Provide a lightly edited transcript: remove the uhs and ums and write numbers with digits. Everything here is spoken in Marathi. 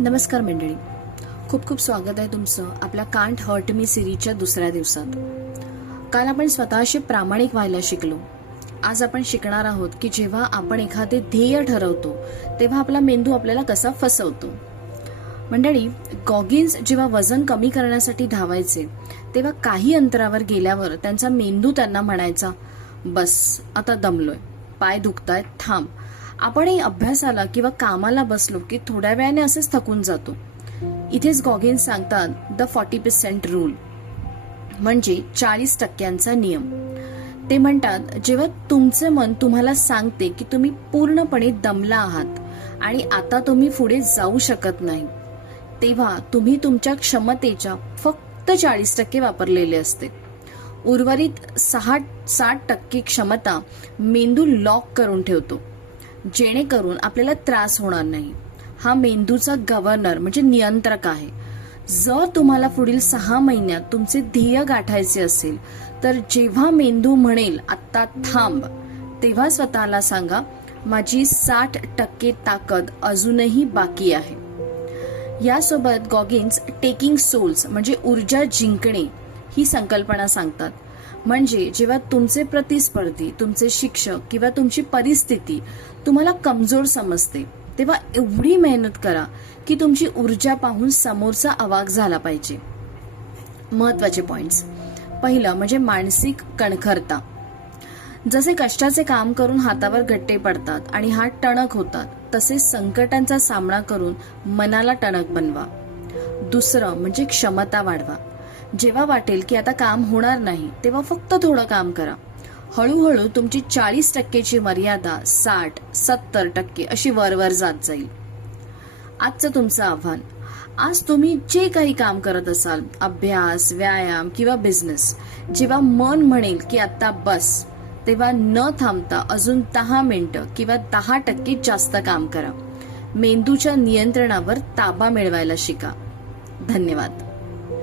नमस्कार मंडळी, खूप खूप स्वागत आहे तुमचं आपल्या कांट हर्ट मी सिरीजच्या दुसऱ्या दिवसात. काल आपण स्वतःशी प्रामाणिक व्हायला शिकलो. आज आपण शिकणार आहोत की जेव्हा आपण एखादे ध्येय ठरवतो तेव्हा आपला मेंदू आपल्याला कसा फसवतो. मंडळी, गॉगिन्स जेव्हा वजन कमी करण्यासाठी धावायचे तेव्हा काही अंतरावर गेल्यावर त्यांचा मेंदू त्यांना म्हणायचा, बस आता दमलोय, पाय दुखतायत, थांब. आपणही अभ्यासाला किंवा कामाला बसलो की थोड्या वेळाने असेच थकून जातो. इथेच गॉगिन्स सांगतात द 40% रूल, म्हणजे 40% नियम. ते म्हणतात जेव्हा तुमचे मन तुम्हाला सांगते की तुम्ही पूर्णपणे दमला आहात आणि आता तुम्ही पुढे जाऊ शकत नाही, तेव्हा तुम्ही तुमच्या क्षमतेच्या फक्त 40% वापरलेले असते. उर्वरित 60% क्षमता मेंदू लॉक करून ठेवतो, जेणेकरून आपल्याला त्रास होणार नाही. हा मेंदूचा गव्हर्नर म्हणजे नियंत्रक आहे. जर तुम्हाला पुढील 6 महिन्यात तुमचे ध्येय गाठायचे असेल तर जेव्हा मेंदू म्हणेल आता थांब, तेव्हा स्वतःला सांगा, माझी 60% ताकद अजूनही बाकी आहे. यासोबत गॉगिन्स टेकिंग सोल्स म्हणजे ऊर्जा जिंकणे ही संकल्पना सांगतात. म्हणजे जेव्हा तुमचे प्रतिस्पर्धी, तुमचे शिक्षक किंवा तुमची परिस्थिती तुम्हाला कमजोर समजते तेव्हा एवढी मेहनत करा की तुमची ऊर्जा पाहून समोरचा अवाक झाला पाहिजे. महत्वाचे पॉइंट्स. पहिलं म्हणजे मानसिक कणखरता. जसे कष्टाचे काम करून हातावर गट्टे पडतात आणि हात टणक होतात, तसे संकटांचा सामना करून मनाला टणक बनवा. दुसरं म्हणजे क्षमता वाढवा. जेव्हा वाटेल की आता काम होणार नाही तेव्हा फक्त थोडं काम करा. हळूहळू तुमची 40%ची मर्यादा 60-70% अशी वरवर जात जाईल. आजचं तुमचं आव्हान. आज तुम्ही जे काही काम करत असाल, अभ्यास, व्यायाम किंवा बिझनेस, जेव्हा मन म्हणेल की आता बस, तेव्हा न थांबता अजून 10 मिनिटं किंवा 10% जास्त काम करा. मेंदूच्या नियंत्रणावर ताबा मिळवायला शिका. धन्यवाद.